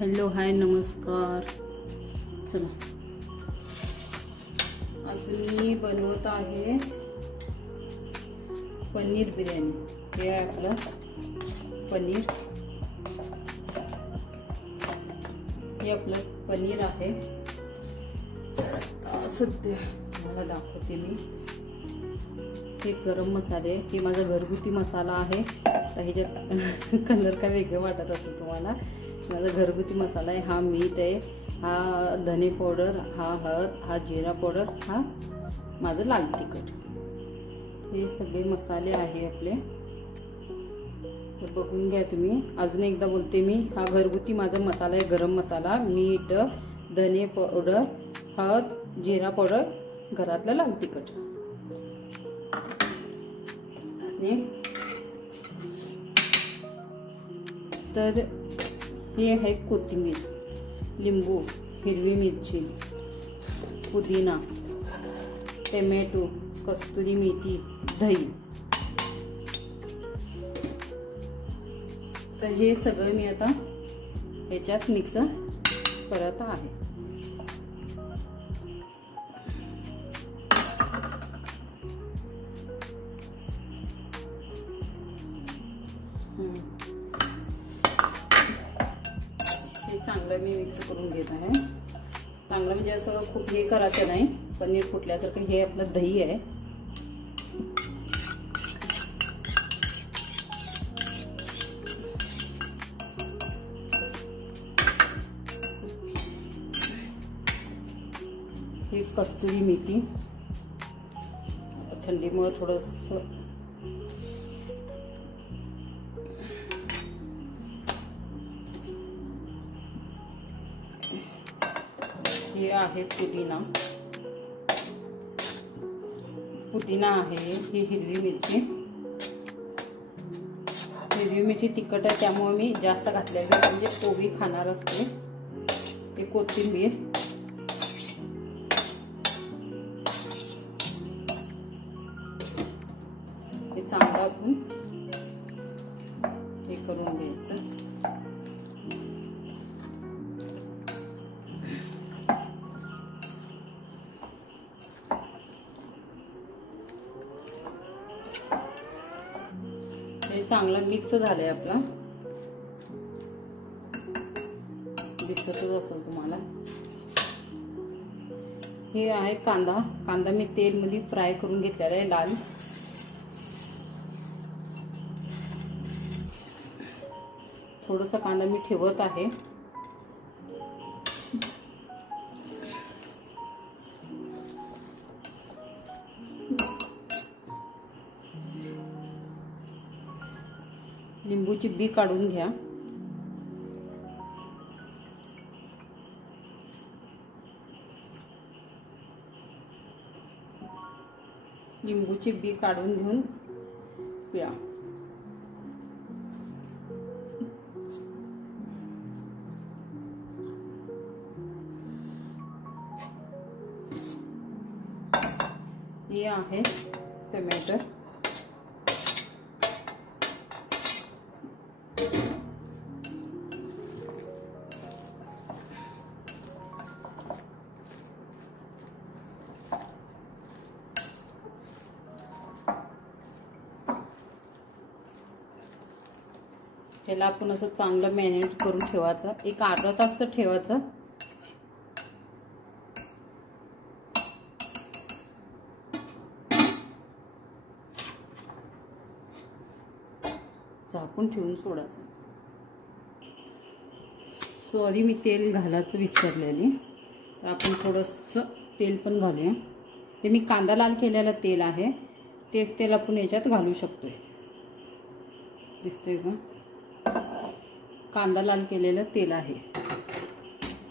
Hello hi नमस्कार. चला आज मी बनवत आहे पनीर बिर्याणी. हे आहे आपलं पनीर. हे आपलं पनीर आहे. सध्या मला दाखवते मी. हे गरम मसाले, हे माझा घरगुती मसाला आहे. तर ह्याच्यात कलर काय वेगळं वाटत असेल तुम्हाला. माझा घरगुती मसाला आहे. हा मीठ आहे, हा धने पावडर, हा हळद, हा जिरा पावडर, हा माझं लाल तिखट. हे सगळे मसाले आहे आपले. तर बघून घ्या तुम्ही. अजून एकदा बोलते मी, हा घरगुती माझा मसाला आहे. गरम मसाला, मीठ, धने पावडर, हळद, जिरा पावडर, घरातलं लाल तिखट. आणि तर हे आहे कोथिंबीर, लिंबू, हिरवी मिरची, पुदिना, टोमॅटो, कस्तुरी मेथी, दही. तर हे सगळं मी आता ह्याच्यात मिक्स करत आहे. हे चांगलं मी मिक्स करून घेत आहे. चांगलं म्हणजे असं खूप हे करायचं नाही, पनीर फुटल्यासारखं. हे आपलं दही आहे. हे कस्तुरी मेथी, थंडीमुळे थोडंसं हे आहे पुदिना, पुदिना आहे. ही हिरवी मिरची, हिरवी मिरची तिखट आहे त्यामुळे मी जास्त घातलेली, म्हणजे तोही खाणार असते. हे कोथिंबीर, हे चांगलं आपण हे करून घ्यायचं. हे चांगलं मिक्स झालंय आपलं. दिसतच असेल तुम्हाला. हे आहे कांदा. कांदा मी तेलमध्ये फ्राय करून घेतलेला आहे लाल. थोडासा कांदा मी ठेवत आहे. लिंबूची बी काढून घ्या. लिंबूची बी काढून घेऊन पिळा. हे आहे टोमॅटो. त्याला आपण असं चांगलं मॅरिनेट करून ठेवायचं. एक अर्धा तास तर ठेवायचं. झाकून ठेवून सोडायचं. सॉरी मी तेल घालायचं विसरलेली, तर आपण थोडंसं तेल पण घालूया. हे मी कांदा लाल केलेलं तेल आहे, तेच तेल आपण याच्यात घालू शकतोय. दिसतंय का? कांदा लाल केलेलं तेल आहे,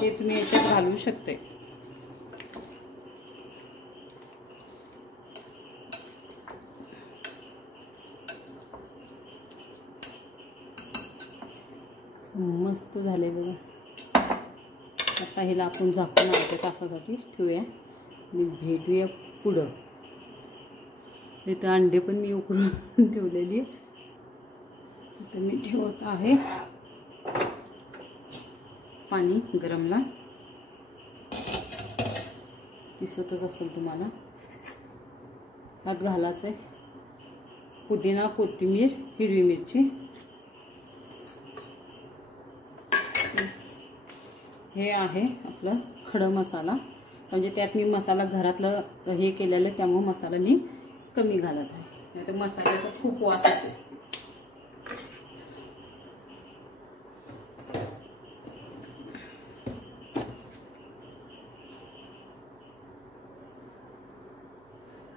ते तुम्ही याच्यात घालू शकते. मस्त झाले बघा. आता ह्याला आपण झाकून अर्ध्या तासासाठी ठेवूया आणि भेटूया पुढं. इथं अंडे पण मी उकडून ठेवलेली. तर मी ठेवत आहे. पाणी गरमला दिसतच असेल तुम्हाला. ह्यात घालायचं आहे पुदिना, कोथिंबीर, हिरवी मिरची. हे आहे आपलं खडा मसाला, म्हणजे त्यात मी मसाला घरातलं हे केलेलं आहे, त्यामुळे मसाला मी कमी घालत आहे, नाही तर मसाल्याचा खूप वास येतो.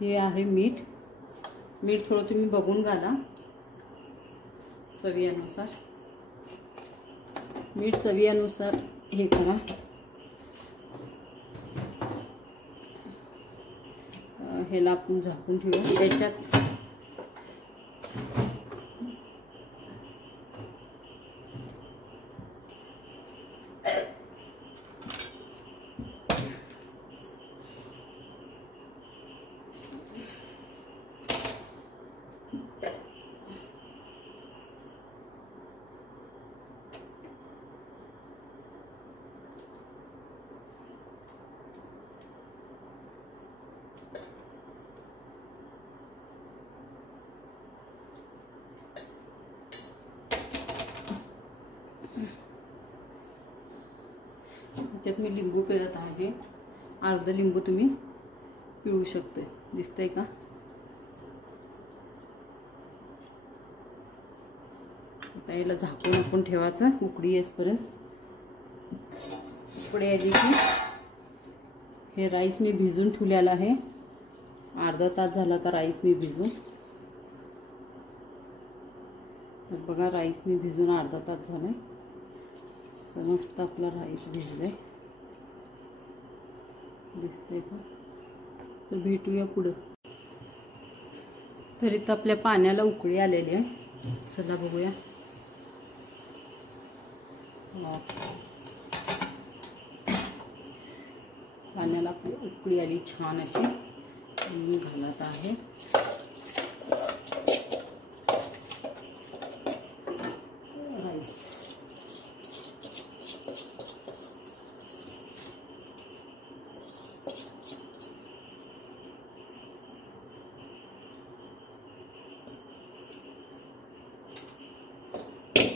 हे आहे मीठ. मीठ थोडं तुम्ही बघून घाला चवीनुसार. मीठ चवीनुसार हे करा. ह्याला आपण झाकून ठेवू. याच्यात त्याच्यात मी लिंबू पिळत आहे. अर्ध लिंबू तुम्ही पिळू शकते. दिसतंय का? आता याला झाकून आपण ठेवायचं उकळी येईपर्यंत. उकळी आली की हे राईस मी भिजून ठेवलेला आहे. अर्धा तास झाला तर राईस मी भिजून. बघा राईस मी भिजून अर्धा तास झालाय. समस्त आपला राईस भिजलाय. दिसतंय का? तर भेटूया पुढं. तरी तर आपल्या पाण्याला उकळी आलेली आहे. चला बघूया. पाण्याला आपली उकळी आली छान अशी. मी घालत आहे राईस.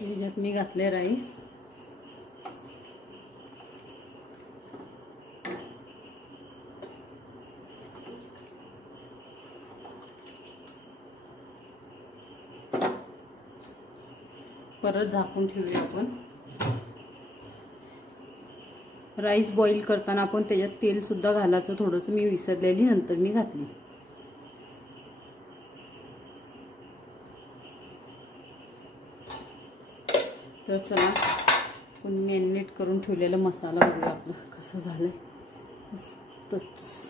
त्याच्यात मी घातले राईस. परत झाकून ठेवूया आपण. राईस बॉईल करताना आपण त्याच्यात तेल सुद्धा घालायचं थोडंसं. मी विसरलेली, नंतर मी घातली. तर चला आपण मॅरिनेट करून ठेवलेला मसाला बघूया आपलं कसं झालंय. मस्तच.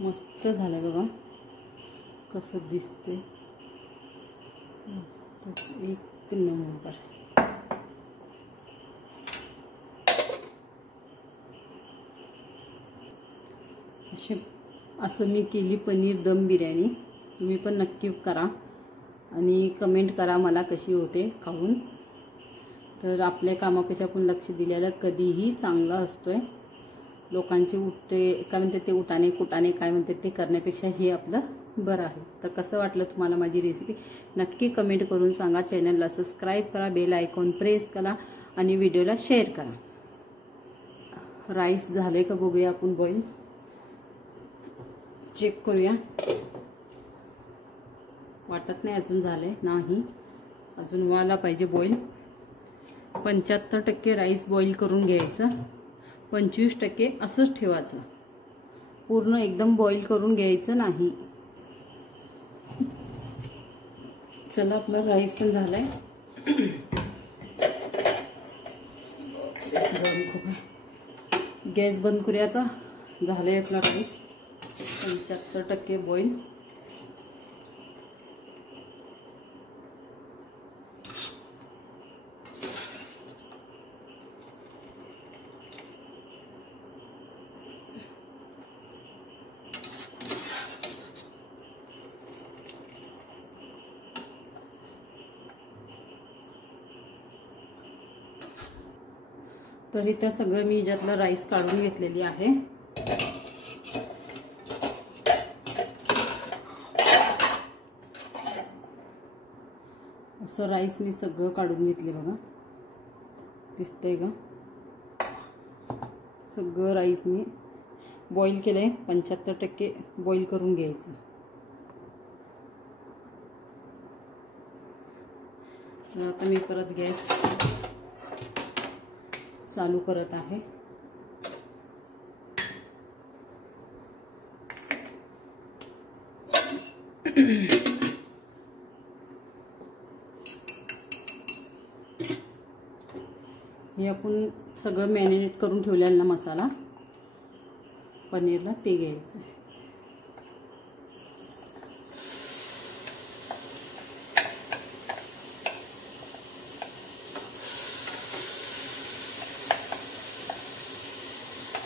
मस्त झालंय बघा कसं दिसते. मस्त एक नंबर. असं मी केली पनीर दम बिर्याणी. तुम्ही पण नक्की करा आणि कमेंट करा मला कशी होते खाऊन. तर आपल्या कामापेक्षा आपण लक्ष दिलेलं कधीही चांगला असतोय. लोकांचे उठते काय म्हणते ते उठाणे कुटाणे काय म्हणते ते करण्यापेक्षा हे आपलं बरं आहे. तर कसं वाटलं तुम्हाला माझी रेसिपी नक्की कमेंट करून सांगा. चॅनलला सबस्क्राईब करा, बेल आयकॉन प्रेस करा आणि व्हिडिओला शेअर करा. राईस झाले का बघूया आपण बॉईल. चेक करूया. वाटत नाही अजून झाले. नाही अजून व्हायला पाहिजे बॉईल. 75% राईस बॉईल करून घ्यायचं. 25% असंच ठेवायचं. पूर्ण एकदम बॉईल करून घ्यायचं नाही. चला आपला राईस पण झालाय. गॅस बंद करूया आता. झालंय आपला राईस 75% बॉईल. तर इथं सगळं मी याच्यातलं राईस काढून घेतलेली आहे. असं राईस मी सगळं काढून घेतले बघा, दिसतंय का? सगळं राईस मी बॉईल केलंय, 75% बॉईल करून घ्यायचं. तर आता मी परत गॅस चालू करत आहे. हे आपण सगळं मॅरिनेट करून ठेवलेला ना मसाला पनीरला, ते घ्यायचं आहे.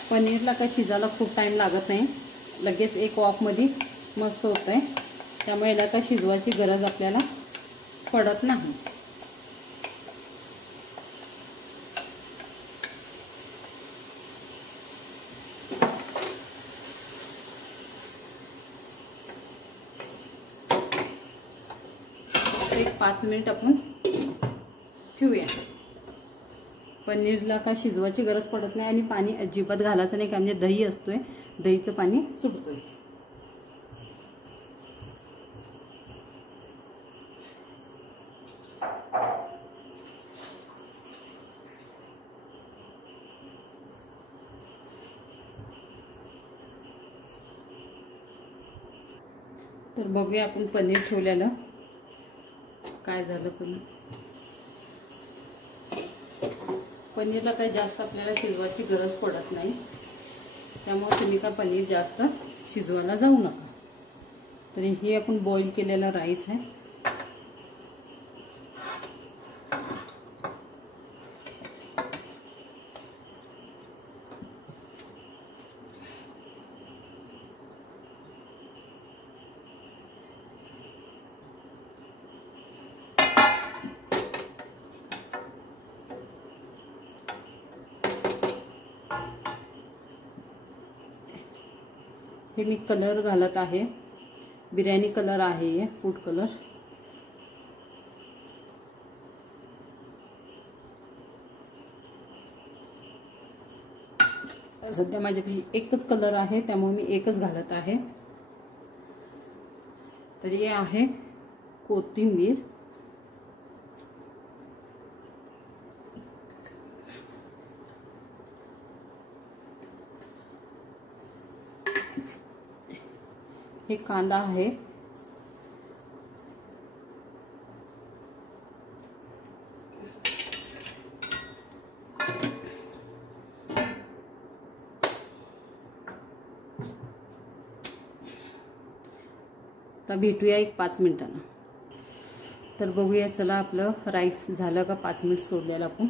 पनीरला काय शिजायला खूप टाइम लागत नाही, लगेच एक वाफमध्ये मस्त होत आहे. त्यामुळे याला काय शिजवायची गरज आपल्याला पडत नाही. एक 5 मिनिट आपण ठेवूया. पनीरला का शिजवायची गरज पडत नाही आणि पाणी अजिबात घालायचं नाही, का म्हणजे दही असतोय, दहीचं पाणी सुटतोय. तर बघूया आपण पनीर ठेवलेलं काय झालं. पनीरला काही जास्त आपल्याला शिजवायची गरज पडत नाही, त्यामुळे तुम्ही का पनीर जास्त शिजवायला जाऊ नका. तरी हे आपण बॉईल केलेला राईस आहे. हे मी कलर घालत आहे, बिर्याणी कलर आहे, हे फूड कलर. सध्या माझ्यापाशी एकच कलर आहे, त्यामुळे मी एकच घालत आहे. तर हे आहे कोथिंबीर. हे कांदा आहे. तर भेटूया एक 5 मिनिटांना. तर बघूया, चला आपलं राईस झालं का. 5 मिनिट सोडलेलं आपण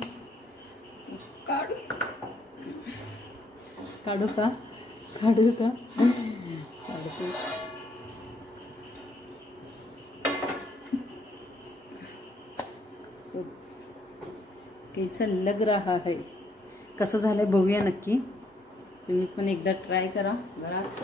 काढू का काढू का काढतो. कैसा लग रहा है, कसं झालंय बघूया नक्की. तुम्ही पण एकदा ट्राय करा घरात.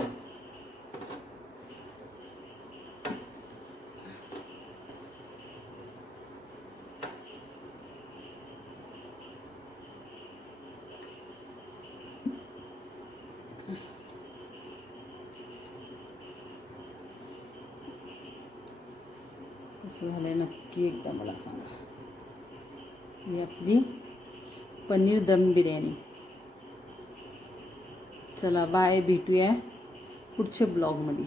कसं झालंय नक्की एकदा मला सांगा. ही आपली पनीर दम बिर्याणी. चला बाय, भेटूया पुढच्या ब्लॉगमध्ये.